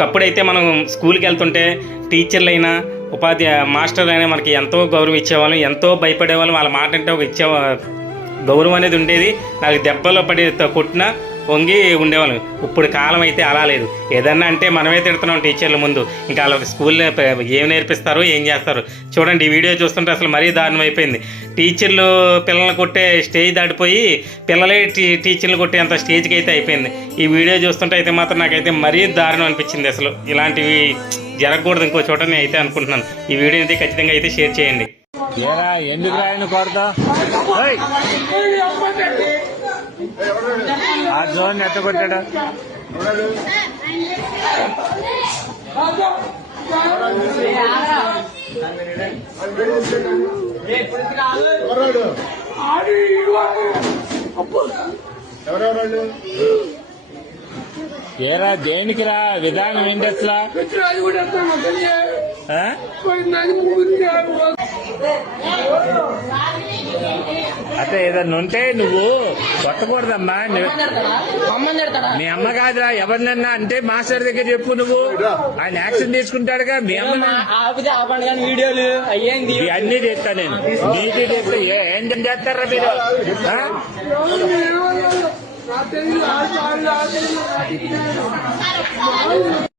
ఒకప్పుడైతే మనం స్కూల్కి వెళ్తుంటే టీచర్లైనా మాస్టర్లు అయినా మనకి ఎంతో గౌరవం ఇచ్చేవాళ్ళం, ఎంతో భయపడేవాళ్ళం. వాళ్ళ మాట అంటే ఒక గౌరవం అనేది ఉండేది. నాకు దెబ్బలో పడి కొట్టినా వంగి ఉండేవాళ్ళం. ఇప్పుడు కాలం అయితే అలా లేదు. ఏదన్నా అంటే మనమే తిడుతున్నాం టీచర్ల ముందు. ఇంకా వాళ్ళకి స్కూల్లో ఏం నేర్పిస్తారు, ఏం చేస్తారు చూడండి. ఈ వీడియో చూస్తుంటే అసలు మరీ దారుణం అయిపోయింది. టీచర్లు పిల్లల్ని కొట్టే స్టేజ్ దాటిపోయి పిల్లలే టీచర్లు కొట్టే అంత స్టేజ్కి అయితే అయిపోయింది. ఈ వీడియో చూస్తుంటే అయితే మాత్రం నాకైతే మరీ దారుణం అనిపించింది. అసలు ఇలాంటివి జరగకూడదు ఇంకో చోట నేను అయితే అనుకుంటున్నాను. ఈ వీడియో అయితే ఖచ్చితంగా అయితే షేర్ చేయండి. ఎందుకు రాయను కొడతా ఆ జోన్ ఎట్ట కొట్టాడా? ఏరా దేనికి రా? విధానం ఏంటి అసలు? అంటే ఏదన్నా ఉంటే నువ్వు కొట్టకూడదమ్మా. మీ అమ్మ కాదురా, ఎవరినన్నా అంటే మాస్టర్ దగ్గర చెప్పు. నువ్వు ఆయన యాక్షన్ తీసుకుంటాడుగా. మీ అమ్మ వీడియోలు అన్ని చేస్తా నేను. నీటి చేస్తే ఏం చేస్తారా మీరు?